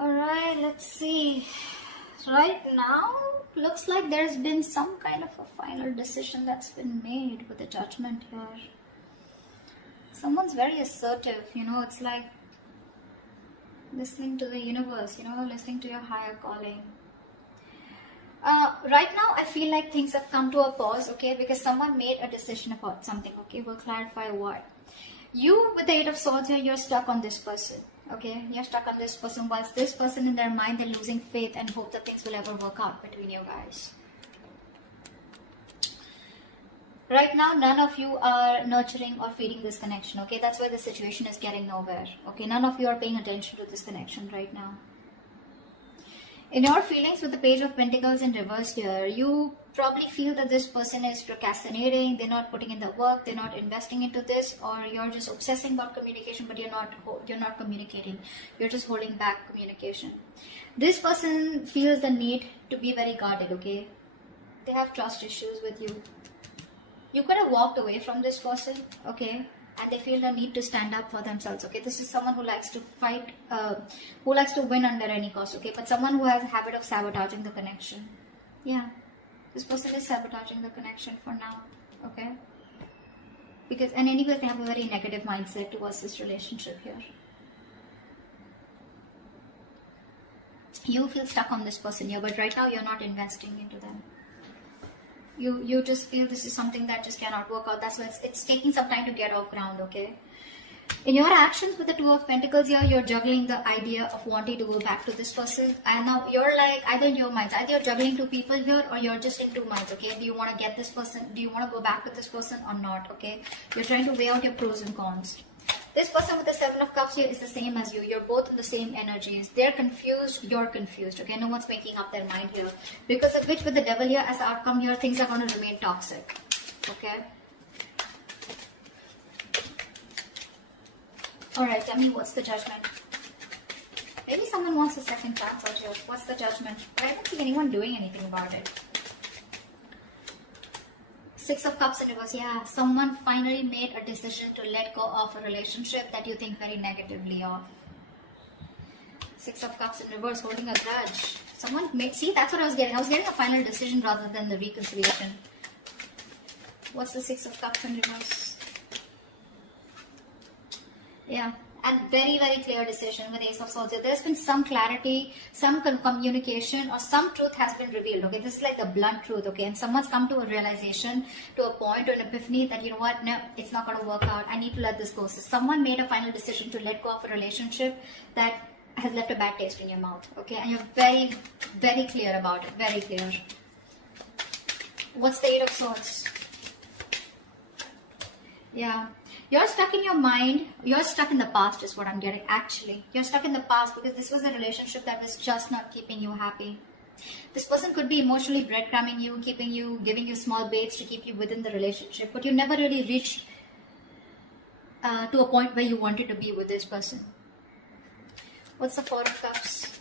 Alright, let's see. Right now, looks like there's been some kind of a final decision that's been made with the judgment here. Someone's very assertive, it's like listening to the universe, listening to your higher calling. Right now, I feel like things have come to a pause, okay, because someone made a decision about something, okay. We'll clarify what. You, with the Eight of Swords here, you're stuck on this person, okay. You're stuck on this person, whilst this person in their mind, they're losing faith and hope that things will ever work out between you guys. Right now, none of you are nurturing or feeding this connection, okay. That's why the situation is getting nowhere, okay. None of you are paying attention to this connection right now. In your feelings with the Page of Pentacles in reverse here, you probably feel that this person is procrastinating, they're not putting in the work, they're not investing into this, or you're just obsessing about communication, but you're not communicating. You're just holding back communication. This person feels the need to be very guarded, okay? They have trust issues with you. You could have walked away from this person, okay? And they feel the need to stand up for themselves, okay? This is someone who likes to fight, who likes to win under any cost, okay? But someone who has a habit of sabotaging the connection. Yeah, this person is sabotaging the connection for now, okay? And anyways, they have a very negative mindset towards this relationship here. You feel stuck on this person here, but right now you're not investing into them. You just feel this is something that just cannot work out. That's why it's taking some time to get off ground, okay? In your actions with the Two of Pentacles here, you're juggling the idea of wanting to go back to this person. And now you're like, either in your minds, either you're juggling two people here or you're just in two minds, okay? Do you want to get this person? Do you want to go back to this person or not, okay? You're trying to weigh out your pros and cons. This person with the Seven of Cups here is the same as you. You're both in the same energies. They're confused, you're confused, okay? No one's making up their mind here. Because of which with the Devil here as the outcome here, things are going to remain toxic, okay? Alright, tell me what's the judgment? Maybe someone wants a second chance out here. What's the judgment? But I don't see anyone doing anything about it. Six of Cups in reverse. Yeah, someone finally made a decision to let go of a relationship that you think very negatively of. Six of Cups in reverse, holding a grudge. Someone made, see, that's what I was getting. I was getting a final decision rather than the reconciliation. What's the Six of Cups in reverse? Yeah, and very, very clear decision with Ace of Swords. There's been some clarity, some communication, or some truth has been revealed, okay? This is like the blunt truth, okay? And someone's come to a realization, to a point, or an epiphany that, you know what, no, it's not going to work out. I need to let this go. So someone made a final decision to let go of a relationship that has left a bad taste in your mouth, okay? And you're very, very clear about it, very clear. What's the Eight of Swords? Yeah. You're stuck in your mind. You're stuck in the past is what I'm getting, actually. You're stuck in the past because this was a relationship that was just not keeping you happy. This person could be emotionally breadcrumbing you, keeping you, giving you small baits to keep you within the relationship. But you never really reached to a point where you wanted to be with this person. What's the Four of Cups?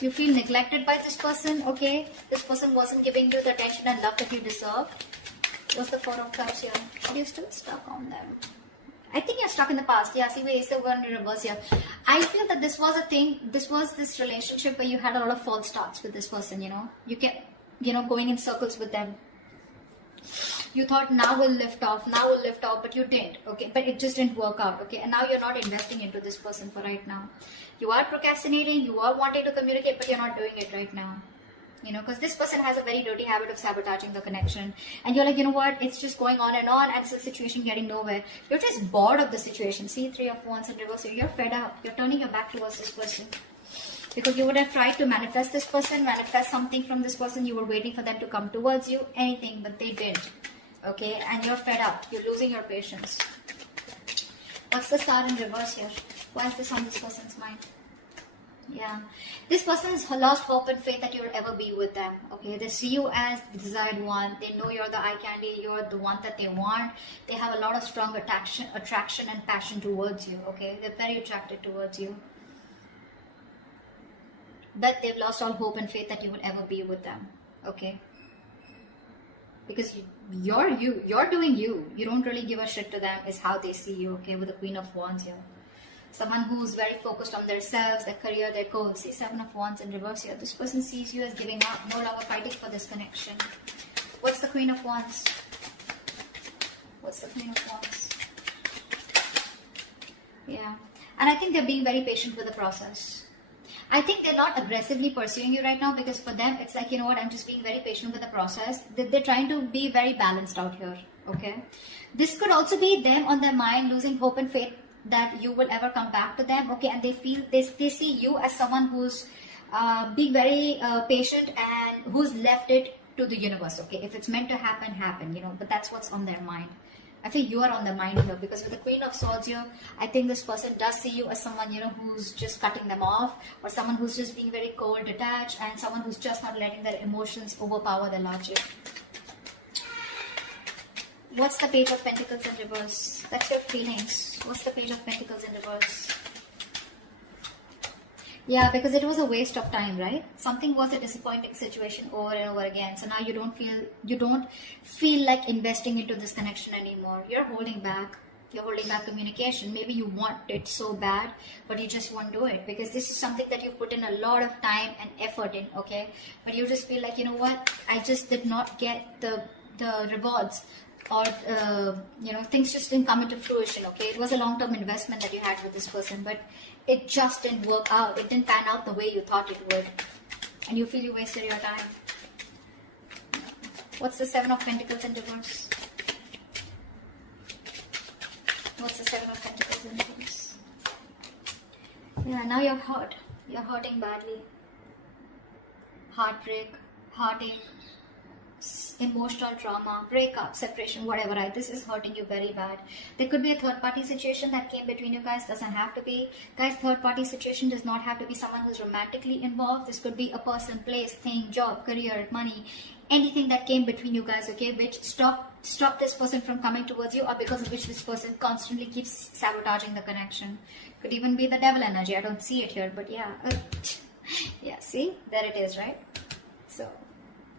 You feel neglected by this person, okay? This person wasn't giving you the attention and love that you deserve. What's the Four of Cups here? You're still stuck on them. I think you're stuck in the past. Yeah, see, we're still going in reverse here. I feel that this was a thing, this was this relationship where you had a lot of false starts with this person, You kept, going in circles with them. You thought now we'll lift off, but you didn't, okay? But it just didn't work out, okay? And now you're not investing into this person for right now. You are procrastinating, you are wanting to communicate, but you're not doing it right now. Because this person has a very dirty habit of sabotaging the connection. And you're like, you know what, it's just going on, and it's the situation getting nowhere. You're just bored of the situation. See, Three of Wands in reverse. You're fed up. You're turning your back towards this person. Because you would have tried to manifest this person, manifest something from this person. You were waiting for them to come towards you, anything, but they didn't. Okay, and you're fed up. You're losing your patience. What's the Star in reverse here? Why is this on this person's mind? Yeah, this person has lost hope and faith that you'll ever be with them, okay? They see you as the desired one. They know you're the eye candy. You're the one that they want. They have a lot of strong attraction and passion towards you, okay? They're very attracted towards you. But they've lost all hope and faith that you would ever be with them, okay? Because you're doing you. You don't really give a shit to them is how they see you, okay? With the Queen of Wands here. Someone who's very focused on themselves, their career, their goals. See, Seven of Wands in reverse here. This person sees you as giving up, no longer fighting for this connection. What's the Queen of Wands? What's the Queen of Wands? Yeah. And I think they're being very patient with the process. I think they're not aggressively pursuing you right now, because for them, it's like, you know what, I'm just being very patient with the process. They're trying to be very balanced out here, okay? This could also be them on their mind losing hope and faith that you will ever come back to them, okay? And they feel, they see you as someone who's being very patient and who's left it to the universe, okay? If it's meant to happen, happen, you know, but that's what's on their mind. I think you are on the mind here, because with the Queen of Swords here, I think this person does see you as someone, you know, who's just cutting them off, or someone who's just being very cold, detached, and someone who's just not letting their emotions overpower their logic. What's the Page of Pentacles in reverse? That's your feelings. What's the Page of Pentacles in reverse? Yeah, because it was a waste of time, right? Something was a disappointing situation over and over again. So now you don't feel like investing into this connection anymore. You're holding back. You're holding back communication. Maybe you want it so bad, but you just won't do it, because this is something that you put in a lot of time and effort in, okay? But you just feel like, you know what? I just did not get the rewards, or you know, things just didn't come into fruition, okay? It was a long-term investment that you had with this person, but it just didn't work out. It didn't pan out the way you thought it would, and you feel you wasted your time. What's the Seven of Pentacles in reverse? What's the Seven of Pentacles in reverse? Yeah, now you're hurt. You're hurting badly. Heartbreak, heartache, emotional trauma, breakup, separation, whatever. This is hurting you very bad. There could be a third party situation that came between you guys. Doesn't have to be. Guys, third party situation does not have to be someone who's romantically involved. This could be a person, place, thing, job, career, money, anything that came between you guys, okay, which stop this person from coming towards you, or because of which this person constantly keeps sabotaging the connection. Could even be the devil energy. I don't see it here, but yeah. Yeah, see? There it is, right? So,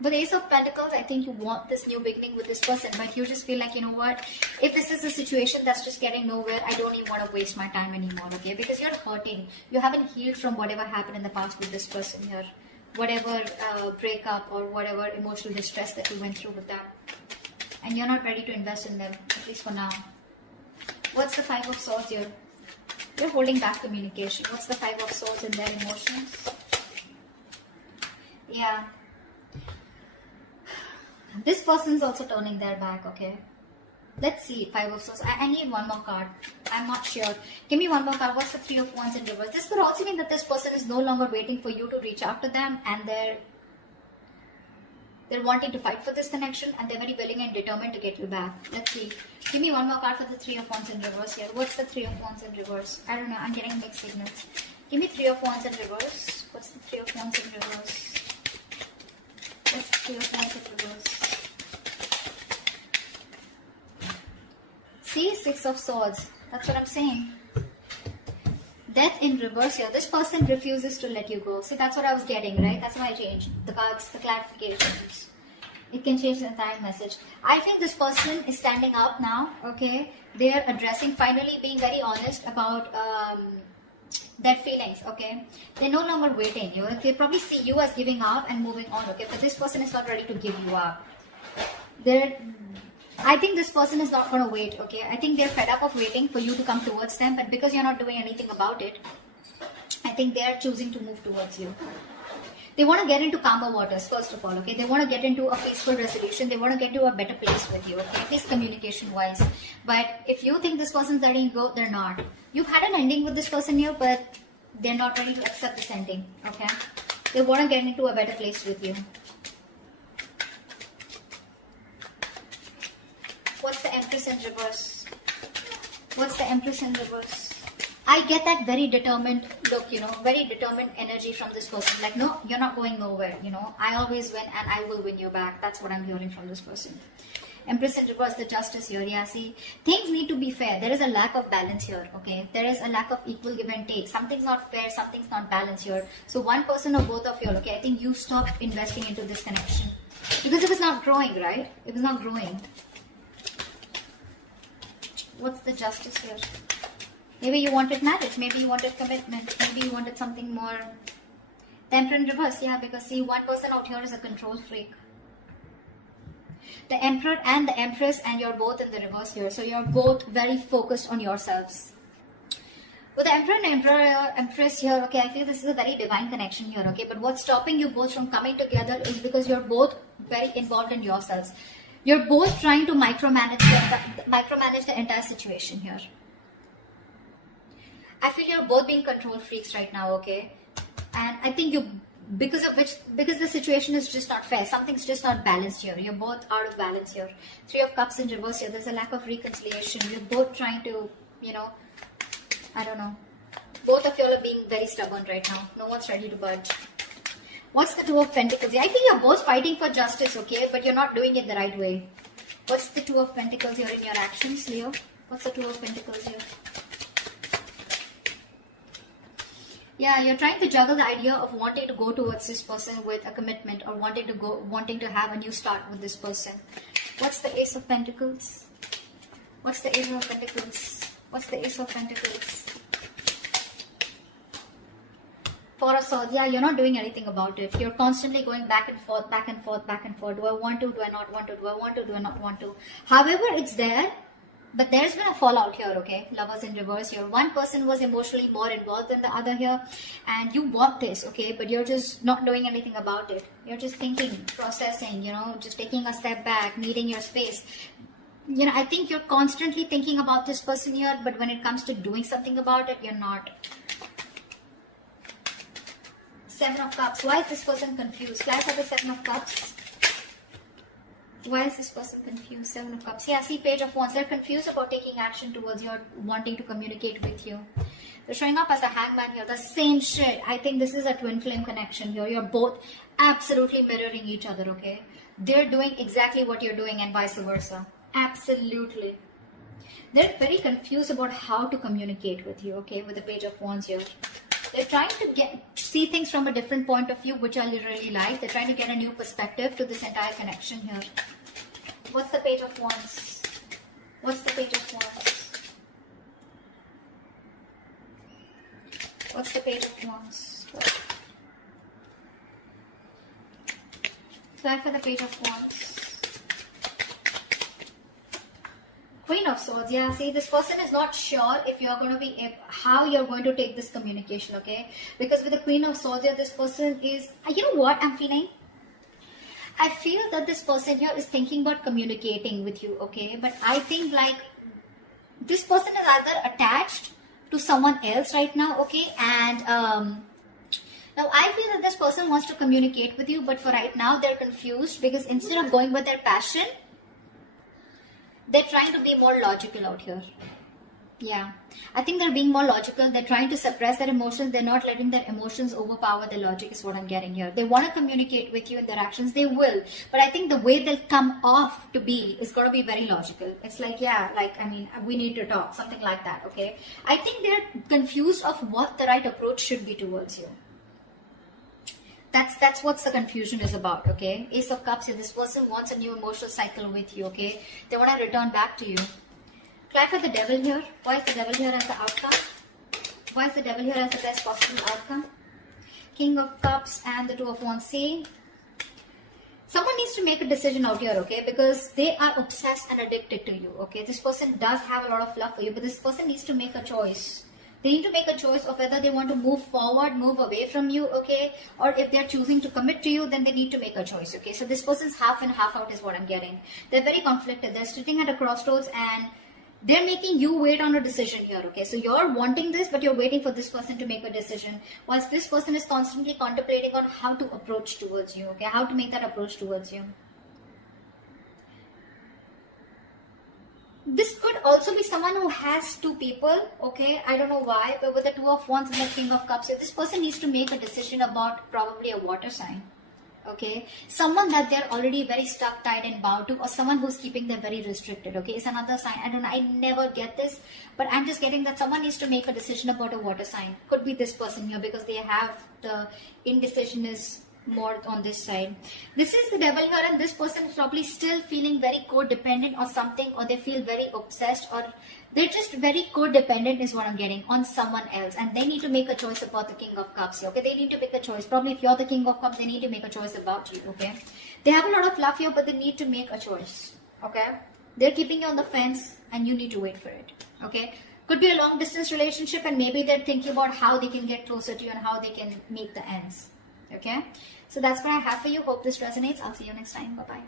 with Ace of Pentacles, I think you want this new beginning with this person, but you just feel like, you know what, if this is a situation that's just getting nowhere, I don't even want to waste my time anymore, okay? Because you're hurting. You haven't healed from whatever happened in the past with this person here. Whatever breakup or whatever emotional distress that you went through with them. And you're not ready to invest in them, at least for now. What's the Five of Swords here? You're holding back communication. What's the Five of Swords in their emotions? Yeah. This person's also turning their back, okay? Let's see, Five of Swords. I need one more card. I'm not sure. Give me one more card. What's the Three of Wands in reverse? This could also mean that this person is no longer waiting for you to reach out to them, and they're wanting to fight for this connection, and they're very willing and determined to get you back. Let's see. Give me one more card for the Three of Wands in reverse here. What's the Three of Wands in reverse? I don't know. I'm getting mixed signals. Give me Three of Wands in reverse. What's the Three of Wands in reverse? What's the Three of Wands in reverse? See, Six of Swords. That's what I'm saying. Death in reverse here. This person refuses to let you go. See, that's what I was getting, right? That's why I changed the cards, the clarifications. It can change the entire message. I think this person is standing up now, okay? They are addressing, finally being very honest about their feelings, okay? They're no longer waiting. They probably see you as giving up and moving on, okay? But this person is not ready to give you up. I think this person is not going to wait, okay? I think they're fed up of waiting for you to come towards them, but because you're not doing anything about it, I think they're choosing to move towards you. They want to get into calmer waters, first of all, okay? They want to get into a peaceful resolution. They want to get to a better place with you, okay? At least communication-wise. But if you think this person's letting you go, they're not. You've had an ending with this person here, but they're not ready to accept this ending, okay? They want to get into a better place with you. What's the Empress in reverse? What's the Empress in reverse? I get that very determined look, very determined energy from this person. Like, no, you're not going nowhere, I always win and I will win you back. That's what I'm hearing from this person. Empress in reverse, the Justice here. Yeah, see, things need to be fair. There is a lack of balance here, okay? There is a lack of equal give and take. Something's not fair, something's not balanced here. So one person or both of you, okay, I think you stop investing into this connection. Because it was not growing, right? It was not growing. What's the Justice here? Maybe you wanted marriage, maybe you wanted commitment, maybe you wanted something more. The Emperor in reverse, yeah, because see, one person out here is a control freak. The Emperor and the Empress, and you're both in the reverse here. So you're both very focused on yourselves. With the Emperor and Empress here, okay, I feel this is a very divine connection here, okay. But what's stopping you both from coming together is because you're both very involved in yourselves. You're both trying to micromanage the entire situation here. I feel you're both being control freaks right now, okay. And I think because the situation is just not fair. Something's just not balanced here. You're both out of balance here. Three of Cups in reverse here. There's a lack of reconciliation. You're both trying to, you know, I don't know. Both of you are being very stubborn right now. No one's ready to budge. What's the Two of Pentacles? I think you're both fighting for justice, okay? But you're not doing it the right way. What's the Two of Pentacles here in your actions, Leo? What's the Two of Pentacles here? Yeah, you're trying to juggle the idea of wanting to go towards this person with a commitment, or wanting to have a new start with this person. What's the Ace of Pentacles? What's the Ace of Pentacles? What's the Ace of Pentacles? Four of Swords. Yeah, you're not doing anything about it. You're constantly going back and forth, back and forth, back and forth. Do I want to? Do I not want to? Do I want to? Do I not want to? However, it's there. But there's been a fallout here, okay? Lovers in reverse here. One person was emotionally more involved than the other here. And you want this, okay? But you're just not doing anything about it. You're just thinking, processing, you know, just taking a step back, needing your space. You know, I think you're constantly thinking about this person here. But when it comes to doing something about it, you're not. Seven of Cups. Why is this person confused? Clash of the Seven of Cups. Why is this person confused? Seven of Cups. Yeah, see, Page of Wands. They're confused about taking action towards you or wanting to communicate with you. They're showing up as the Hangman here. The same shit. I think this is a twin flame connection here. You're both absolutely mirroring each other, okay? They're doing exactly what you're doing and vice versa. Absolutely. They're very confused about how to communicate with you, okay? With the Page of Wands here. They're trying to see things from a different point of view, which I really like. They're trying to get a new perspective to this entire connection here. What's the Page of Wands? What's the Page of Wands? What's the Page of Wands? Try for the Page of Wands. Queen of Swords. Yeah, see, this person is not sure if you're going to be, how you're going to take this communication, okay? Because with the Queen of Swords here, this person is, you know what I'm feeling? I feel that this person here is thinking about communicating with you, okay? But I think like this person is either attached to someone else right now, okay? And now I feel that this person wants to communicate with you, but for right now they're confused because instead of going with their passion, they're trying to be more logical out here. Yeah, I think they're being more logical. They're trying to suppress their emotions. They're not letting their emotions overpower their logic is what I'm getting here. They want to communicate with you in their actions. They will. But I think the way they'll come off to be is going to be very logical. It's like, yeah, like, I mean, we need to talk. Something like that, okay? I think they're confused of what the right approach should be towards you. That's what the confusion is about, okay? Ace of Cups here. This person wants a new emotional cycle with you, okay? They want to return back to you. Try for the Devil here. Why is the Devil here as the outcome? Why is the Devil here as the best possible outcome? King of Cups and the Two of Wands. See, someone needs to make a decision out here, okay? Because they are obsessed and addicted to you, okay? This person does have a lot of love for you, but this person needs to make a choice. They need to make a choice of whether they want to move forward, move away from you, okay? Or if they're choosing to commit to you, then they need to make a choice, okay? So this person's half and half out is what I'm getting. They're very conflicted. They're sitting at a crossroads and they're making you wait on a decision here, okay? So you're wanting this, but you're waiting for this person to make a decision. Whilst this person is constantly contemplating on how to approach towards you, okay? How to make that approach towards you. This could also be someone who has two people, okay? I don't know why, but with the Two of Wands and the King of Cups, this person needs to make a decision about probably a water sign, okay? Someone that they're already very stuck, tied and bound to, or someone who's keeping them very restricted, okay? It's another sign. I don't know, I never get this, but I'm just getting that someone needs to make a decision about a water sign. Could be this person here because they have the indecision is more on this side. This is the devil here, and this person is probably still feeling very codependent or something, or they feel very obsessed, or they're just very codependent is what I'm getting on someone else, and they need to make a choice about the King of Cups here. Okay, they need to make a choice. Probably if you're the King of Cups, they need to make a choice about you. Okay, they have a lot of love here, but they need to make a choice. Okay, they're keeping you on the fence, and you need to wait for it. Okay, could be a long distance relationship, and maybe they're thinking about how they can get closer to you and how they can meet the ends. Okay, so that's what I have for you. Hope this resonates. I'll see you next time. Bye bye.